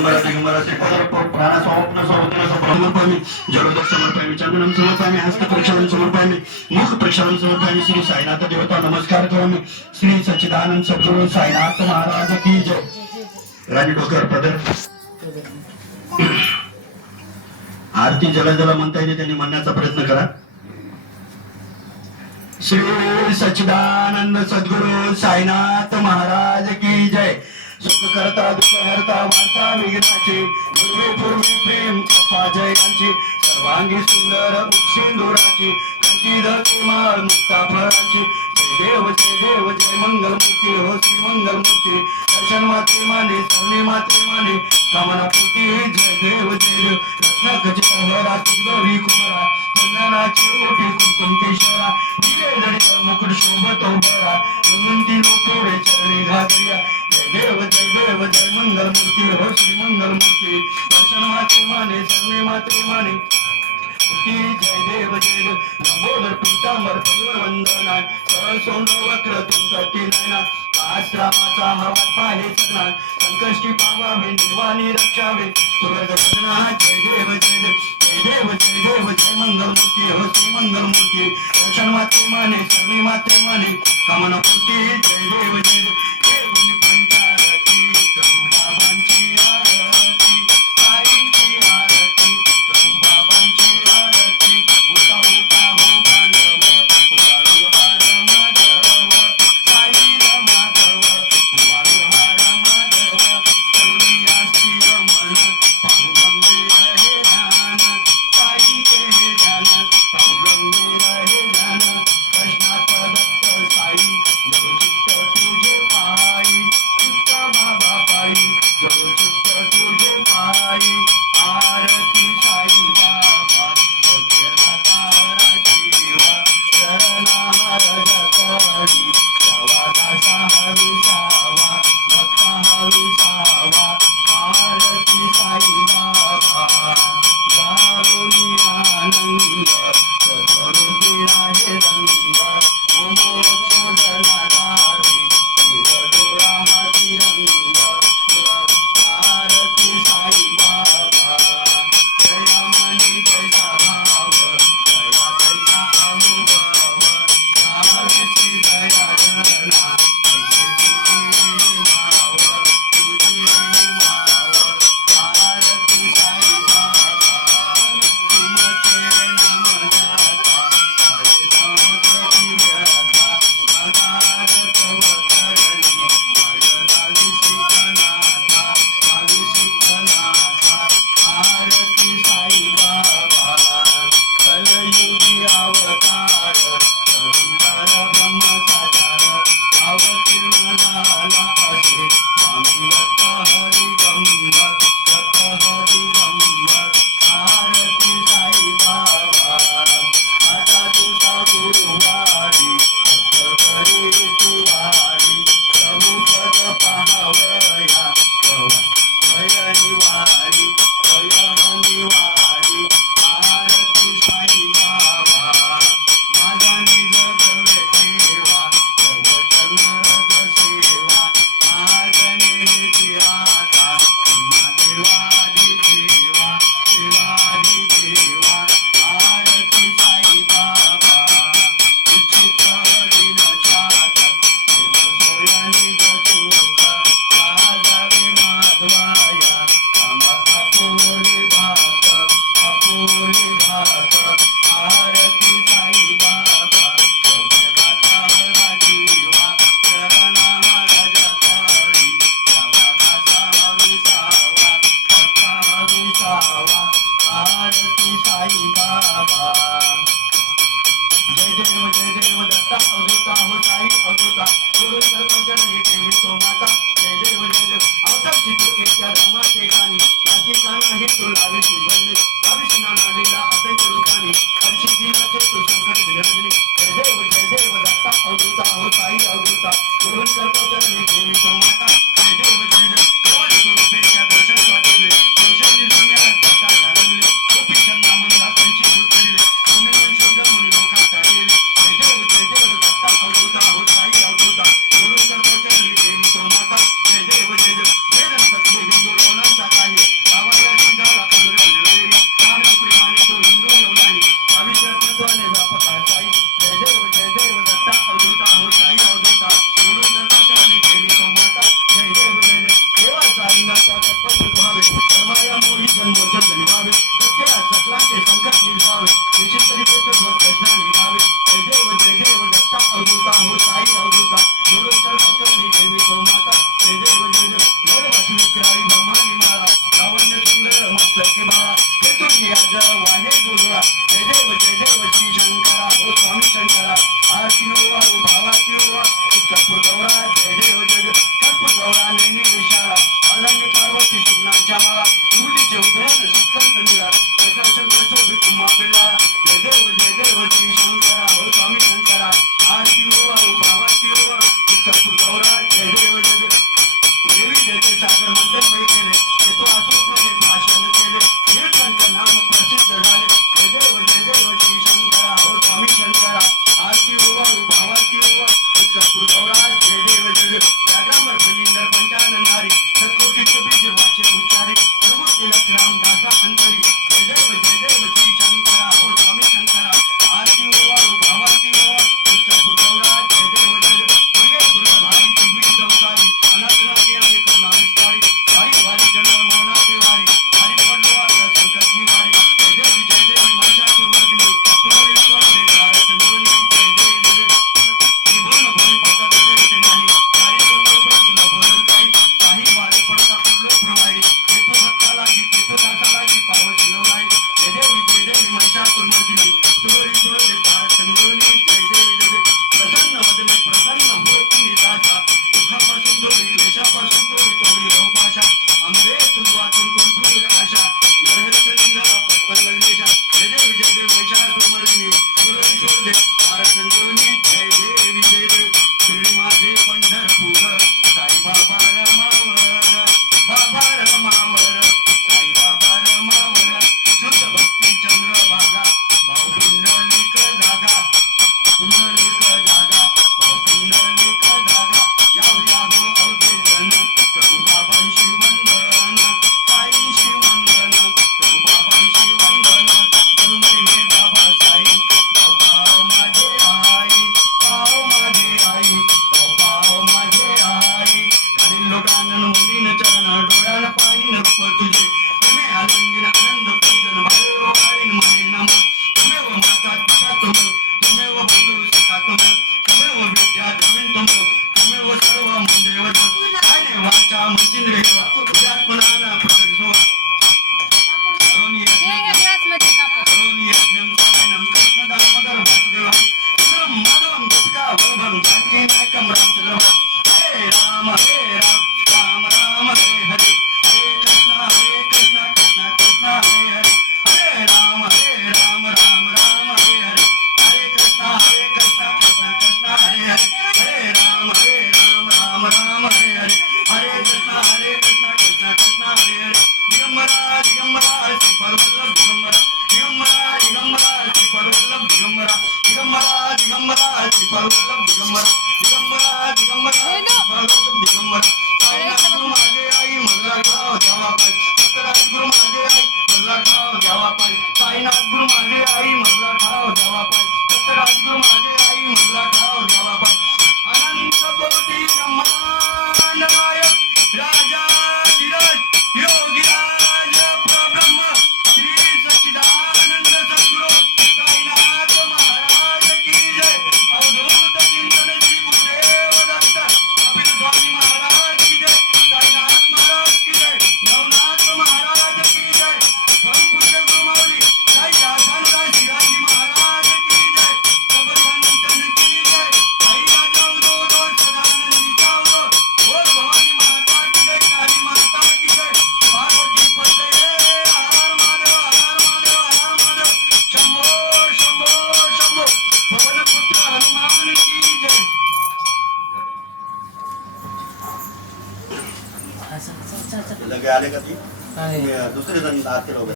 दिगंबरा दिगंबरा प्राण स्वप्न स्वप्न समर्पयामि जलोदक समर्पयामि चंदनम समर्पयामि हस्त प्रक्षालन समर्पयामि मुख प्रक्षालन समर्पयामि श्री साईनाथ देवता नमस्कार करोमि श्री सच्चिदानंद सद्गुरु साईनाथ महाराज की जय. राणी डोकर पदर आरती जला जला म्हणता येते त्यांनी म्हणण्याचा प्रयत्न करा. श्री सच्चिदानंद सद्गुरु साईनाथ महाराज की जय. सुख करता दुःख हरता वार्ता विघ्नाचे पूर्वे पूर्वी प्रेम कृपा जयांची सर्वांगी सुंदर मुक्षेंदुराची कंठी धरती माळ मुक्ता फळाची जय देव जय मंगलमूर्ती हो श्री मंगलमूर्ती दर्शन मात्रे माने सर्वे मात्रे माने कामना पूर्ती जय देव रत्न खचित हरा सुंदरी कुमारा चंदनाची ओटी कुंकुम केशरा हिरे जडित मुकुट शोभत उभरा गंगंती लोकोरे चरणी घातल्या जय जय मंगलमूर्ती हो श्री मंगलमूर्ती दर्शन मात्रे माने सर्वे मात्रे माने जय देव लंबोदर पीतांबर पदवर वंदना सरळ सोंड वक्र तुमची नयना आश्रमाचा हवा पाहे सगना संकष्टी पावावे निर्वाणी रक्षावे सुरग सजना जय देव जय मंगलमूर्ती हो श्री मंगलमूर्ती दर्शन मात्रे माने सर्वे मात्रे माने कामना पूर्ती जय देव देवनी पंचारती करू बाबांची आरती साईंची आरती करू बाबांची आरती उता उता हो बांधव उभारू हार माधव साई माधव उभारू हार माधव करुणी आस्ती मन पाहू गंभीर हे ध्यान साई के हे ध्यान पाहू गंभीर हे ध्यान कृष्णात दत्त साई जगू चित्त तुझे पायी चित्त बाबा पायी जगू चित्त तुझे पायी आरती साई बाबा सत्यदाताराची दिवा शरणाहार जगरी जवा दासा हविसावा भक्त हविसावा आरती साई बाबा गारुणी आनंद स्वस्वरूपी आहे रंग मोक्ष जनाधारी डोळा हाती रंग आरती साई बाबा जया मनी जैसा भाव जया कैसा अनुभव श्री दया जना ऐसे तुझी माव आरती साई बाबा तुमचे नाम जाता हरे संतती व्यथा अगाध तव करणी अगदा विसिकनाथा आरती साई बाबा कलयुगी अवतार सुंदर ब्रह्मचार अवतीर्ण झाला असे स्वामी दत्त हरिगंबर दत्त हरिगंबर आरती साई बाबा आता तुझा गुरुवारी भक्त करी तुवारी प्रमुखद पाहावया भय निवारी आरती साई बाबा माझा निज द्रव्य ठेवा प्रवचन रज सेवा आगणेची आता पुन्हा देवादी देवा आरती साई बाबा उचित हरिण जातक सोया निज सुख राजावे माधवाया अपोले भाग आरती साई बाबा सौम्यदाता हरा जीवा शरणाहार जगरी जवा दासा हविसावा भक्ता हविसावा आरती साई बाबा जय देव दत्ता अवधूता हो साई अवधूता गुरु सर्वजन देवी तो माता जय देव अवतार चित्र त्या धर्माचे गाणी याची काना हे तुला लाविशी नानालीला असंख्य रूपाने हर्षी दिनाचे तू संकट निरंजनी जय देव दत्ता अवधूता हो साई अवधूता गुरु सर्वजन देवी तो माता जय देव केवळ स्वरूपे त्या दर्शन वाटले दर्शन निर्गुण्या दत्ता घालवले गोपी चंदा मंदा त्यांची उतरले मुनी वंशोधर मुनी लोकात टाळले जय देव दत्ता अवधूता हो साई अवधूता गुरु सर्वजन देवी तो माता जय देव वेद सत्य हिंदू लोणांचा काही पांडुरंगाचा कल्पतरू व्हावे धर्माया मोही जन्मोजन धन्यवावे प्रत्येक सकलांचे संकट निर्भावे निश्चित तरी देशध्वज कृष्णा निघावे जय देव दत्ता अवधूता हो साई अवधूता जोडोत्तर भक्तनी देवी तो माता जय देव जड वाचली क्राळी ब्रह्मानी माळा लावण्य सुंदर मस्तके बाळा हे तुम्ही आज वाहे दुर्गा जय देव श्री शंकरा हो स्वामी शंकरा आरती वाहू भावाती वाह कर्पूर गौरा जय देव कर्पूर गौरा नैनी विशाळा अलंग पार्वती सुमनांच्या माळा मुलीचे उदयन सुस्कंद निळा त्याचा शंकर शोभित तुम्हा पिल्ला जय देव श्री शंकरा हो स्वामी शंकरा आरती वाहू भावाती वाह कर्पूर गौरा जय देव देवी जयचे सागर मंथन वै केले येतो आसुप्रणे भाषण केले कीर्तनचे नाम प्रसिद्ध झाले जय देव श्री शंकरा हो स्वामी शंकरा आरती वाहू भावाती वाह कर्पूर गौरा जय देव व्याघ्रांबर बलिंदर पंचानंदारी सत्कोटीचे बीज वाचे उच्चारी प्रभू तिलक रामदासा अंतरी जय देव श्री शंकरा हो स्वामी शंकरा आरती वाहू भावाती वाह कर्पूर गौरा जय देव दुर्गे दुर्गाधारी तुम्ही संसारी अनाथनाथी अंगे करुणा विस्तारी वारी वारी जन्म मौनाचे वारी वारी पडलो आता संकट निवारी जय देवी महिषासुरमर्दिनी तुमरी स्वर्गे तारा संजीवनी जय देव निभून भोई पडता तुझे नाही कार्यक्रम पडतो भरून काही वाद पडता पूर्ण प्रमाई येतो भक्ता लागी येतो दासा लागी पाव शिलवलाई जय देवी महिषासुरमर्दिनी तुमरी स्वर्गे तारा संजीवनी जय देवी प्रसन्न वदने प्रसन्न होती निराशा दुःखापासून दोरी देशापासून दोरी तोडी रोपाशा आंबे तुझवातून कुरकुरील आशा नरहर कलिंगा पटपंगलेशा जय देव महिषासुरमर्दिनी तुमरी स्वर्गे तारा संजीवनी जय देवी श्री माझे पंढरपूर साईबाबा रमावर बाबा रमावर साईबाबा रमावर शुद्ध भक्ती चंद्रभागा भाऊ पुंडलिक धागा पुंडलिक धागा भाऊ पुंडलिक धागा याहो अवघे जन करू बाबांशी वंदन साईंशी वंदन करू बाबांशी वंदन हनुमय हे बाबा साई भाऊ माझे आई भाऊ माझे आई भाऊ माझे आई खालील लोकांना मुलीन चरण डोळ्यान पाणी रूप तुझे तुम्ही आलिंगन आनंद पूजन भाऊ वाळीन मने नम तुम्हेव माता पिता तुम्हेव बंधू सखा तुम्हेव विद्या द्रविण तुम्हेव सर्व मुंदेव आने वाचा मंचिंद्र तुझ्यात्मनाना प्रकट करोनी यज्ञम सायनम कृष्ण दामोदर वासुदेव माधवम दुर्गा वल्लभम जानकी नायकम रामचंद्र हरे राम राम राम हरे हरे हरे कृष्ण कृष्ण कृष्ण हरे हरे हरे राम राम राम हरे हरे हरे कृष्ण कृष्ण कृष्ण हरे हरे हरे राम राम हरे हरे हरे कृष्ण कृष्ण कृष्ण हरे हरे दिगंबरा दिगंबरा श्रीपाद वल्लभ दिगंबरा दिगंबरा दिगंबरा श्रीपाद वल्लभ दिगंबरा दिगंबरा दिगंबरा श्रीपाद वल्लभ दिगंबरा दिगंबरा दिगंबरा श्रीपाद वल्लभ दिगंबरा साईनाथ गुरु माझे आई मधला ठाव द्यावा पाय सत्यराज गुरु माझे आई मधला ठाव द्यावा पाय साईनाथ गुरु माझे आई मधला ठाव द्यावा पाय सत्यराज गुरु माझे आई मधला ठाव द्यावा पाय अनंत कोटी ब्रह्मांडनायक राजा धीरज योगीराज परब्रह्म श्री सच्चिदानंद सद्गुरु साईनाथ महाराज की जय अवधूत चिंतन श्री गुरुदेव दत्त कपिल स्वामी महाराज की जय साईनाथ महाराज की जय नवनाथ महाराज की जय परमपूज्य गुरुमाऊली साई आसानराज शिराजी महाराज की जय कबीरचंदन की जय आई राजा उदो सदानंदी जाओ बोल भवानी माता की जय काली माता की जय पार्वती पते हर महादेव हर महादेव हर महादेव शंभो शंभो शंभो पवन पुत्र हनुमान की जय लगे आले का ती दुसरे जण आते लोक